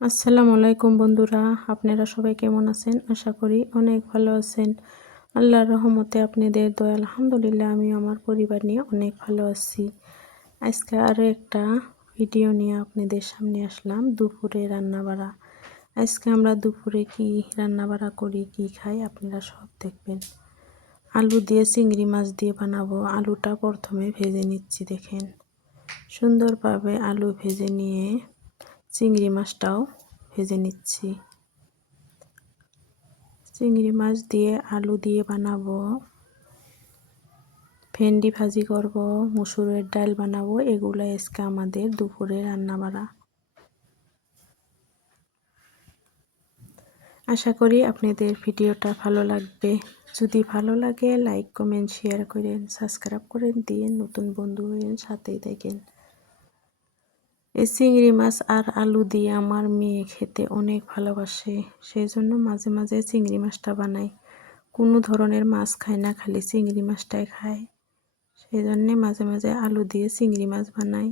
আসসালামু আলাইকুম বন্ধুরা, আপনারা সবাই কেমন আছেন? আশা করি অনেক ভালো আছেন। আল্লাহর রহমতে আপনাদের দয়া আলহামদুলিল্লাহ আমি আমার পরিবার নিয়ে অনেক ভালো আছি। আজকে আরও একটা ভিডিও নিয়ে আপনাদের সামনে আসলাম, দুপুরে রান্নাবাড়া। আজকে আমরা দুপুরে কি রান্নাবাড়া করি, কি খাই আপনারা সব দেখবেন। আলু দিয়ে চিংড়ি মাছ দিয়ে বানাবো। আলুটা প্রথমে ভেজে নিচ্ছি, দেখেন সুন্দরভাবে আলু ভেজে নিয়ে চিংড়ি মাছটাও ভেজে নিচ্ছি। চিংড়ি মাছ দিয়ে আলু দিয়ে বানাবো, ভেন্ডি ভাজি করব, মুসুরের ডাল বানাবো। এগুলো আজকে আমাদের দুপুরে রান্নাবাড়া। আশা করি আপনাদের ভিডিওটা ভালো লাগবে। যদি ভালো লাগে লাইক কমেন্ট শেয়ার করেন, সাবস্ক্রাইব করে দিয়ে নতুন বন্ধু হয়ে সাথেই দেখেন। এই চিংড়ি মাছ আর আলু দিয়ে আমার মেয়ে খেতে অনেক ভালোবাসে, সেই জন্য মাঝে মাঝে চিংড়ি মাছটা বানাই। কোনো ধরনের মাছ খায় না, খালি চিংড়ি মাছটাই খায়। সেই জন্যে মাঝে মাঝে আলু দিয়ে চিংড়ি মাছ বানাই।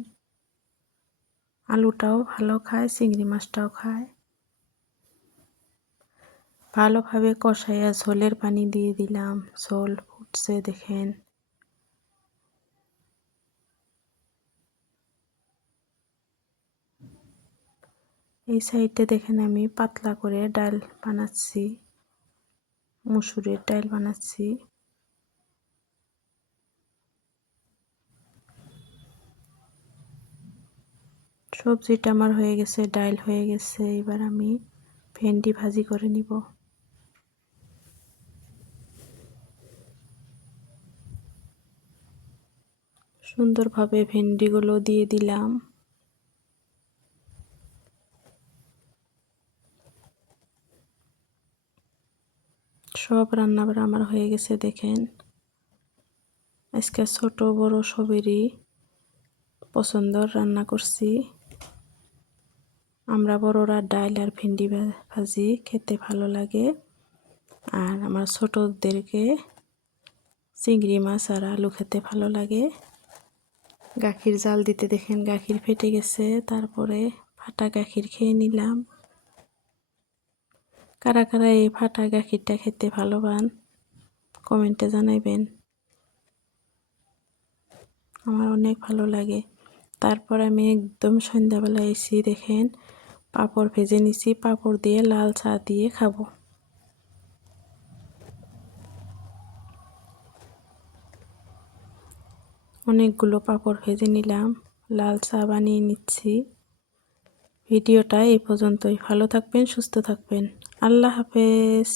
আলুটাও ভালো খায়, চিংড়ি মাছটাও খায়। ভালোভাবে কষাইয়া ঝোলের পানি দিয়ে দিলাম, ঝোল ফুটছে দেখেন। এই সাইডে দেখেন আমি পাতলা করে ডাল বানাচ্ছি, মুসুরের ডাল বানাচ্ছি। সবজিটা আমার হয়ে গেছে, ডাল হয়ে গেছে। এবার আমি ভেন্ডি ভাজি করে নিব। সুন্দরভাবে ভেন্ডিগুলো দিয়ে দিলাম। সব রান্নাবাড়া আমার হয়ে গেছে দেখেন। আজকে ছোট বড় সবেরই পছন্দর রান্না করছি। আমরা বড়রা ডাল আর ভেন্ডি ভাজি খেতে ভালো লাগে, আর আমার ছোটদেরকে চিংড়ি মাছ আর আলু খেতে ভালো লাগে। গাখির জাল দিতে দেখেন গাখির ফেটে গেছে, তারপরে ফাটা গাখির খেয়ে নিলাম। কারা কারা এই ফাটা গাখিরটা খেতে ভালো পান কমেন্টে জানাইবেন। আমার অনেক ভালো লাগে। তারপর আমি একদম সন্ধ্যাবেলা এসে দেখেন পাঁপড় ভেজে নিছি, পাঁপড় দিয়ে লাল চা দিয়ে খাবো। অনেকগুলো পাঁপড় ভেজে নিলাম, লাল চা বানিয়ে নিচ্ছি। ভিডিওটা এই পর্যন্তই। ভালো থাকবেন, সুস্থ থাকবেন। আল্লাহ হাফেজ।